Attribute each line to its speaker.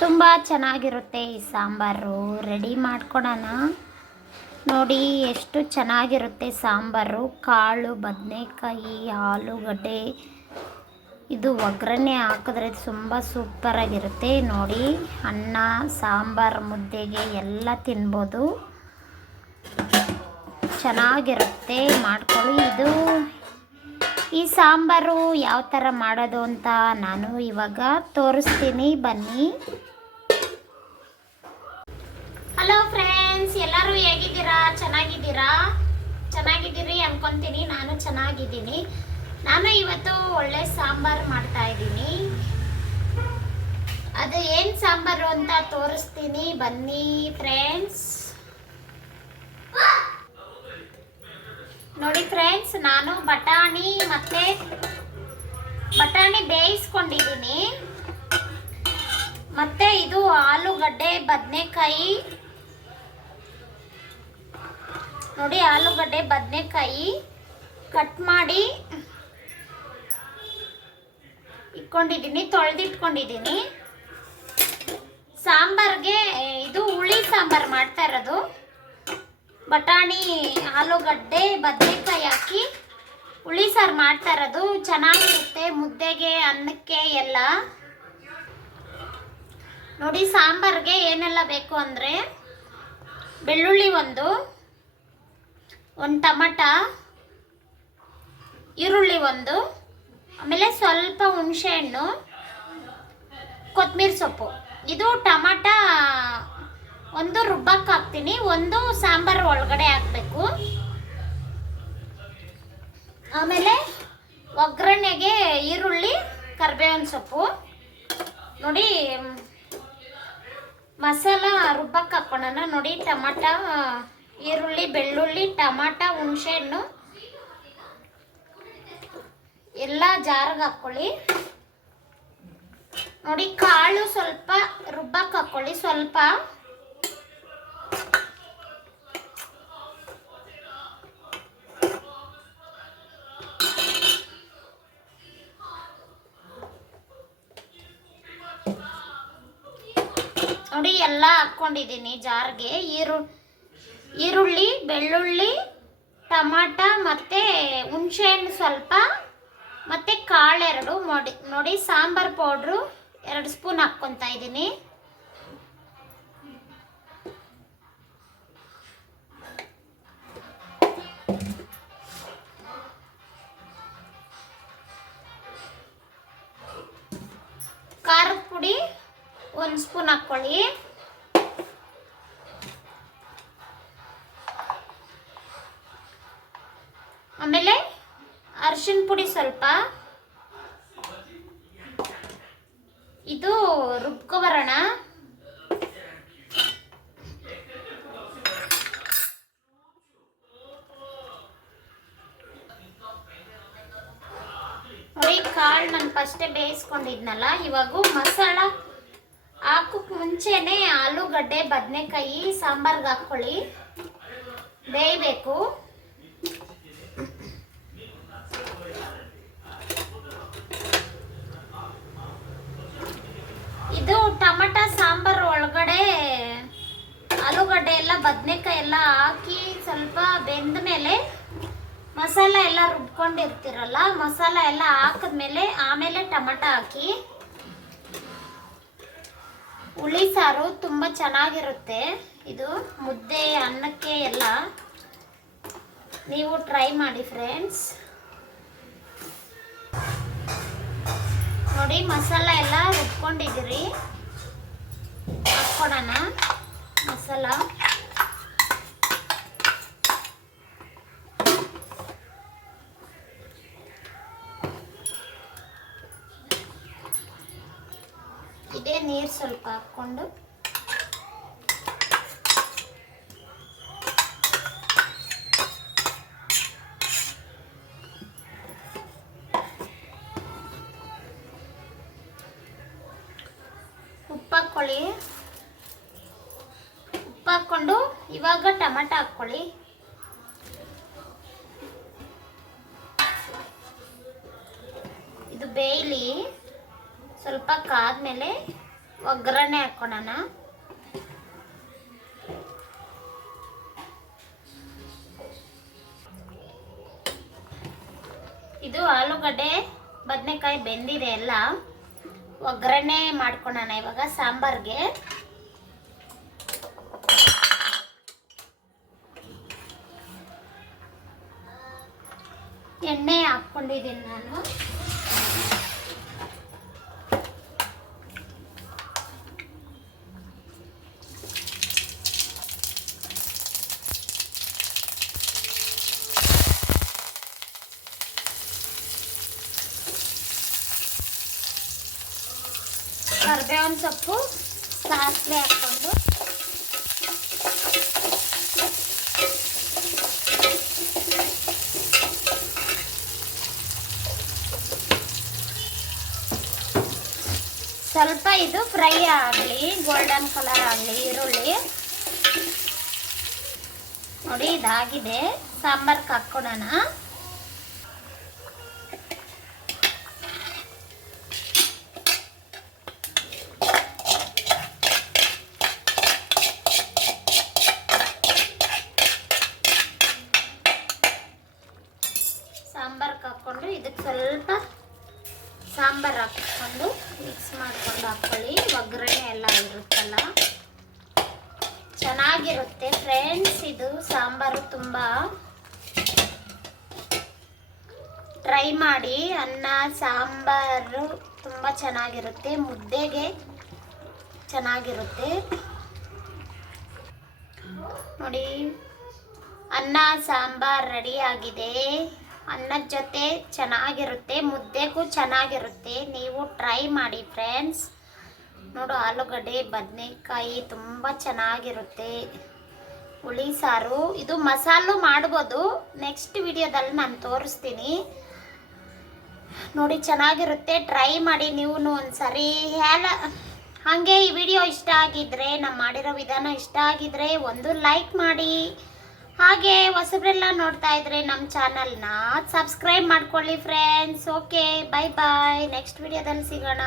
Speaker 1: ತುಂಬ ಚೆನ್ನಾಗಿರುತ್ತೆ ಈ ಸಾಂಬಾರು. ರೆಡಿ ಮಾಡ್ಕೊಳೋಣ ನೋಡಿ ಎಷ್ಟು ಚೆನ್ನಾಗಿರುತ್ತೆ ಸಾಂಬಾರು. ಕಾಳು, ಬದನೆಕಾಯಿ, ಆಲೂಗಡ್ಡೆ. ಇದು ಒಗ್ಗರಣೆ ಹಾಕಿದ್ರೆ ತುಂಬ ಸೂಪರಾಗಿರುತ್ತೆ. ನೋಡಿ, ಅನ್ನ, ಸಾಂಬಾರು, ಮುದ್ದೆಗೆ ಎಲ್ಲ ತಿನ್ಬೋದು. ಚೆನ್ನಾಗಿರುತ್ತೆ. ಮಾಡ್ಕೊಳ್ಳಿ ಇದು. ಈ ಸಾಂಬಾರು ಯಾವ ಥರ ಮಾಡೋದು ಅಂತ ನಾನು ಇವಾಗ ತೋರಿಸ್ತೀನಿ. ಬನ್ನಿ. ಹಲೋ ಫ್ರೆಂಡ್ಸ್ ಎಲ್ಲರೂ ಹೇಗಿದ್ದೀರಾ? ಚೆನ್ನಾಗಿದ್ದೀರಾ? ಚೆನ್ನಾಗಿದ್ದೀರಿ ಅನ್ಕೊಂತೀನಿ. ನಾನು ಚೆನ್ನಾಗಿದ್ದೀನಿ. ನಾನು ಇವತ್ತು ಒಳ್ಳೆ ಸಾಂಬಾರು ಮಾಡ್ತಾ ಇದ್ದೀನಿ. ಅದು ಏನು ಸಾಂಬಾರು ಅಂತ ತೋರಿಸ್ತೀನಿ. ಬನ್ನಿ ಫ್ರೆಂಡ್ಸ್ ನೋಡಿ ಫ್ರೆಂಡ್ಸ್ ನಾನು ಬಟಾಣಿ ಮತ್ತೆ ಬಟಾಣಿ ಬೇಯಿಸ್ಕೊಂಡಿದ್ದೀನಿ. ಮತ್ತೆ ಇದು ಆಲೂಗಡ್ಡೆ, ಬದನೆಕಾಯಿ ನೋಡಿ, ಆಲೂಗಡ್ಡೆ, ಬದನೆಕಾಯಿ ಕಟ್ ಮಾಡಿ ಇಟ್ಕೊಂಡಿದ್ದೀನಿ, ತೊಳೆದಿಟ್ಕೊಂಡಿದ್ದೀನಿ. ಸಾಂಬಾರ್ಗೆ ಇದು ಹುಳಿ ಸಾಂಬಾರು ಮಾಡ್ತಾ ಇರೋದು. ಬಟಾಣಿ, ಆಲೂಗಡ್ಡೆ, ಬದನೆಕಾಯಿ ಹಾಕಿ ಹುಳಿ ಸಾರು ಮಾಡ್ತಾ ಇರೋದು. ಚೆನ್ನಾಗಿರುತ್ತೆ ಮುದ್ದೆಗೆ, ಅನ್ನಕ್ಕೆ ಎಲ್ಲ. ನೋಡಿ, ಸಾಂಬಾರ್ಗೆ ಏನೆಲ್ಲ ಬೇಕು ಅಂದರೆ ಬೆಳ್ಳುಳ್ಳಿ ಒಂದು ಒಂದು ಟಮಟ, ಈರುಳ್ಳಿ ಒಂದು, ಆಮೇಲೆ ಸ್ವಲ್ಪ ಹುಣಸೆಹಣ್ಣು ಕೊತ್ತಂಬರಿ ಸೊಪ್ಪು. ಇದು ಟಮಟ ಒಂದು ರುಬ್ಬಕ್ಕೆ ಹಾಕ್ತೀನಿ, ಒಂದು ಸಾಂಬಾರು ಒಳಗಡೆ ಹಾಕಬೇಕು. ಆಮೇಲೆ ಒಗ್ಗರಣೆಗೆ ಈರುಳ್ಳಿ, ಕರಿಬೇವಿನ ಸೊಪ್ಪು. ನೋಡಿ, ಮಸಾಲ ರುಬ್ಬಕ್ಕೆ ಹಾಕ್ಕೊಳ್ಳೋಣ ನೋಡಿ, ಟಮಟ ಈರುಳ್ಳಿ, ಬೆಳ್ಳುಳ್ಳಿ, ಟಮಾಟ, ಹುಣಸೆಹಣ್ಣು. ಎಲ್ಲ ಜಾರಿಗೆ ಹಾಕ್ಕೊಳ್ಳಿ. ನೋಡಿ, ಕಾಳು ಸ್ವಲ್ಪ ರುಬ್ಬಕ್ಕೆ ಹಾಕ್ಕೊಳ್ಳಿ, ಸ್ವಲ್ಪ. ನೋಡಿ, ಎಲ್ಲ ಹಾಕ್ಕೊಂಡಿದ್ದೀನಿ ಜಾರ್ಗೆ. ಈರು ಈರುಳ್ಳಿ, ಬೆಳ್ಳುಳ್ಳಿ, ಟಮಾಟ ಮತ್ತು ಹುಣಸೆಹಣ್ಣು ಸ್ವಲ್ಪ, ಮತ್ತು ಕಾಳೆರಡು ನೋಡಿ ನೋಡಿ, ಸಾಂಬಾರು ಪೌಡ್ರು ಎರಡು ಸ್ಪೂನ್ ಹಾಕ್ಕೊತಾ ಇದ್ದೀನಿ. ಖಾರದ ಪುಡಿ ಒಂದು ಸ್ಪೂನ್ ಹಾಕ್ಕೊಳ್ಳಿ. ಆಮೇಲೆ ಅರ್ಶಿನ ಪುಡಿ ಸ್ವಲ್ಪ. ಇದು ರುಬ್ಕೊ ಬರೋಣ ಕಾಳು ನಾನು ಫಸ್ಟೇ ಬೇಯಿಸ್ಕೊಂಡಿದ್ನಲ್ಲ, ಇವಾಗ ಮಸಾಲ ಹಾಕೋಕ್ ಮುಂಚೆನೆ ಆಲೂಗಡ್ಡೆ, ಬದನೆಕಾಯಿ, ಸಾಂಬಾರ್ಗೆ ಹಾಕ್ಕೊಳ್ಳಿ. ಬೇಯಬೇಕು ಇದು ಟಮಟ ಸಾಂಬಾರು ಒಳಗಡೆ ಆಲೂಗಡ್ಡೆ ಎಲ್ಲ ಬದನೆಕಾಯಿ ಎಲ್ಲ ಹಾಕಿ ಸ್ವಲ್ಪ ಬೆಂದ ಮೇಲೆ ಮಸಾಲ ಎಲ್ಲ ರುಬ್ಕೊಂಡಿರ್ತೀರಲ್ಲ, ಮಸಾಲ ಎಲ್ಲ ಹಾಕಿದ್ಮೇಲೆ ಆಮೇಲೆ ಟಮಟ ಹಾಕಿ. ಹುಳಿ ಸಾರು ತುಂಬ ಚೆನ್ನಾಗಿರುತ್ತೆ. ಇದು ಮುದ್ದೆ, ಅನ್ನಕ್ಕೆ ಎಲ್ಲ. ನೀವು ಟ್ರೈ ಮಾಡಿ ಫ್ರೆಂಡ್ಸ್. ನೋಡಿ, ಮಸಾಲ ಎಲ್ಲ ರುಬ್ಕೊಂಡಿದ್ದೀರಿ. ಹಾಕ್ಕೊಡೋಣ ಮಸಾಲ ಇದೇ ನೀರು ಸ್ವಲ್ಪ ಹಾಕ್ಕೊಂಡು. ಉಪ್ಪು ಹಾಕ್ಕೊಳ್ಳಿ ಉಪ್ಪು ಹಾಕ್ಕೊಂಡು ಇವಾಗ ಟೊಮೆಟೊ ಹಾಕ್ಕೊಳ್ಳಿ. ಇದು ಬೇಯಲಿ. ಸ್ವಲ್ಪ ಕಾದ್ಮೇಲೆ ಒಗ್ಗರಣೆ ಹಾಕ್ಕೊಳೋಣ ಇದು ಆಲೂಗಡ್ಡೆ ಬದನೆಕಾಯಿ ಬೆಂದಿದೆ ಎಲ್ಲ. ಒಗ್ಗರಣೆ ಮಾಡ್ಕೊಳೋಣ ಇವಾಗ ಸಾಂಬಾರ್ಗೆ. ಎಣ್ಣೆ ಹಾಕ್ಕೊಂಡಿದ್ದೀನಿ ನಾನು. ಕರ್ಬೇವಿನ ಸೊಪ್ಪು ಸಾಸಿವೆ ಹಾಕ್ಕೊಂಡು. ಸ್ವಲ್ಪ ಇದು ಫ್ರೈ ಆಗಲಿ, ಗೋಲ್ಡನ್ ಕಲರ್ ಆಗಲಿ, ಈರುಳ್ಳಿ. ನೋಡಿ, ಇದಾಗಿದೆ. ಸಾಂಬಾರ್ಗೆ ಹಾಕ್ಕೊಳೋಣ ಸಾಂಬಾರ್ಗೆ ಹಾಕ್ಕೊಂಡು ಇದಕ್ಕೆ ಸ್ವಲ್ಪ ಸಾಂಬಾರು ಹಾಕ್ಕೊಂಡು ಮಿಕ್ಸ್ ಮಾಡ್ಕೊಂಡು ಹಾಕ್ಕೊಳ್ಳಿ ಒಗ್ಗರಣೆ ಎಲ್ಲ ಇರುತ್ತಲ್ಲ ಚೆನ್ನಾಗಿರುತ್ತೆ ಫ್ರೆಂಡ್ಸ್, ಇದು ಸಾಂಬಾರು ತುಂಬ. ಟ್ರೈ ಮಾಡಿ, ಅನ್ನ, ಸಾಂಬಾರು ತುಂಬ ಚೆನ್ನಾಗಿರುತ್ತೆ, ಮುದ್ದೆಗೆ ಚೆನ್ನಾಗಿರುತ್ತೆ. ನೋಡಿ, ಅನ್ನ, ಸಾಂಬಾರ್ ರೆಡಿ ಆಗಿದೆ. ಅನ್ನದ ಜೊತೆ ಚೆನ್ನಾಗಿರುತ್ತೆ, ಮುದ್ದೆಗೂ ಚೆನ್ನಾಗಿರುತ್ತೆ. ನೀವು ಟ್ರೈ ಮಾಡಿ ಫ್ರೆಂಡ್ಸ್ ನೋಡು, ಆಲೂಗಡ್ಡೆ, ಬದನೆಕಾಯಿ ತುಂಬ ಚೆನ್ನಾಗಿರುತ್ತೆ. ಹುಳಿ, ಸಾರು, ಇದು ಮಸಾಲು ಮಾಡ್ಬೋದು. ನೆಕ್ಸ್ಟ್ ವಿಡಿಯೋದಲ್ಲಿ ನಾನು ತೋರಿಸ್ತೀನಿ. ನೋಡಿ, ಚೆನ್ನಾಗಿರುತ್ತೆ. ಟ್ರೈ ಮಾಡಿ ನೀವು ಒಂದ್ಸರಿ ಹೇಳ. ಹಾಗೆ ಈ ವಿಡಿಯೋ ಇಷ್ಟ ಆಗಿದ್ರೆ ನಮ್ಮ ಮಾಡಿರೋ ವಿಧಾನ ಇಷ್ಟ ಆಗಿದ್ರೆ ಒಂದು ಲೈಕ್ ಮಾಡಿ. ಹಾಗೆ ಹೊಸಬ್ರೆಲ್ಲ ನೋಡ್ತಾ ಇದ್ರೆ ನಮ್ಮ ಚಾನಲ್ನ ಸಬ್ಸ್ಕ್ರೈಬ್ ಮಾಡ್ಕೊಳ್ಳಿ friends okay bye bye next ವಿಡಿಯೋದಲ್ಲಿ ಸಿಗೋಣ.